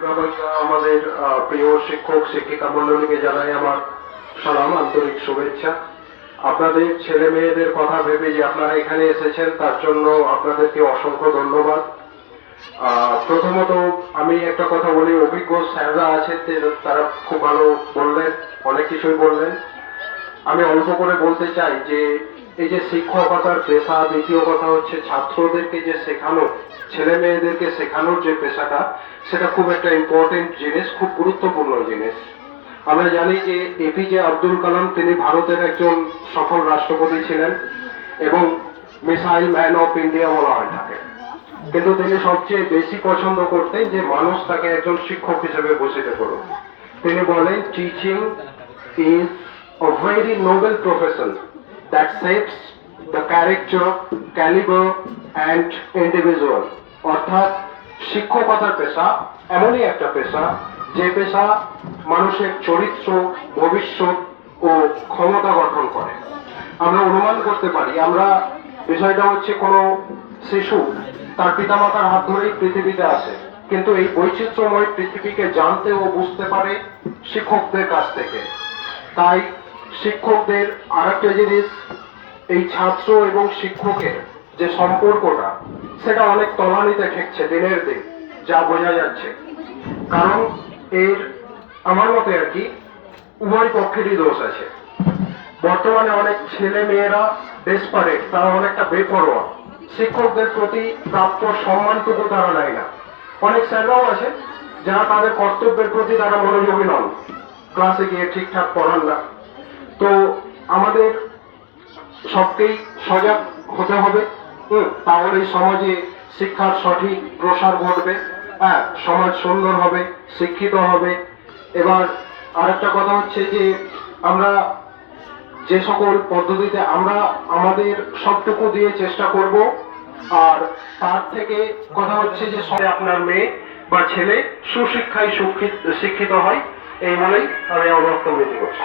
আমাদের প্রিয় শিক্ষক শিক্ষিকা মন্ডলীকে জানাই আমার সালাম, আন্তরিক শুভেচ্ছা। আপনাদের ছেলে মেয়েদের কথা ভেবে যে আপনারা এখানে এসেছেন তার জন্য আপনাদেরকে অসংখ্য ধন্যবাদ। প্রথমত আমি একটা কথা বলি, অভিজ্ঞ স্যাররা আছেন, তারা খুব ভালো বললেন, অনেক কিছুই বললেন। আমি অল্প করে বলতে চাই যে এই যে শিক্ষকতার পেশা, দ্বিতীয় কথা হচ্ছে ছাত্রদেরকে যে শেখানো, ছেলে মেয়েদেরকে শেখানোর যে পেশাটা, সেটা খুব একটা ইম্পর্টেন্ট জিনিস, খুব গুরুত্বপূর্ণ জিনিস। আমরা জানি যে এপিজে আব্দুল কালাম তিনি ভারতের একজন সফল রাষ্ট্রপতি ছিলেন এবং মিসাইল ম্যান অফ ইন্ডিয়া বলা হয় তাকে। কিন্তু তিনি সবচেয়ে বেশি পছন্দ করতেন যে মানুষ তাকে একজন শিক্ষক হিসেবে ভূষিত করুক। তিনি বলেন, teaching is a very noble profession that shapes the character, caliber and individual. অর্থাৎ শিক্ষকতার পেশা এমনই একটা পেশা যে পেশা মানুষের চরিত্র, ভবিষ্যৎ ও ক্ষমতা গঠন করে। আমরা অনুমান করতে পারি, আমরা বিষয়টা হচ্ছে কোনো শিশু তার পিতামাতার হাত ধরেই পৃথিবীতে আসে, কিন্তু এই বৈচিত্র্যময় পৃথিবীকে জানতে ও বুঝতে পারে শিক্ষকদের কাছ থেকে। তাই শিক্ষকদের আরেকটা জিনিস, এই ছাত্র এবং শিক্ষকের যে সম্পর্কটা, সেটা অনেক তলানিতে ঠেকছে দিনের দিন, যা বোঝা যাচ্ছে। কারণ এর আমার মতে আর কি উভয় পক্ষেরই দোষ আছে। বর্তমানে অনেক ছেলে মেয়েরা ডেসপারেট, তারা অনেকটা বেপরোয়া, শিক্ষকদের প্রতি প্রাপ্য সম্মানটুকু তারা নেয় না। অনেক স্যাররাও আছে যারা তাদের কর্তব্যের প্রতি তারা মনোযোগী নন, ক্লাসে গিয়ে ঠিকঠাক পড়ান না। তো আমাদের সবকেই সজাগ হতে হবে, তাহলে সমাজে শিক্ষার সঠিক প্রসার ঘটবে, হ্যাঁ, সমাজ সুন্দর হবে, শিক্ষিত হবে। এবার আরেকটা কথা হচ্ছে যে আমরা যে সকল পদ্ধতিতে আমরা আমাদের সবটুকু দিয়ে চেষ্টা করব, আর তার থেকে কথা হচ্ছে যে আপনার মেয়ে বা ছেলে সুশিক্ষায় শিক্ষিত হয়, এই বলেই আমি আমার বক্তব্য করছি।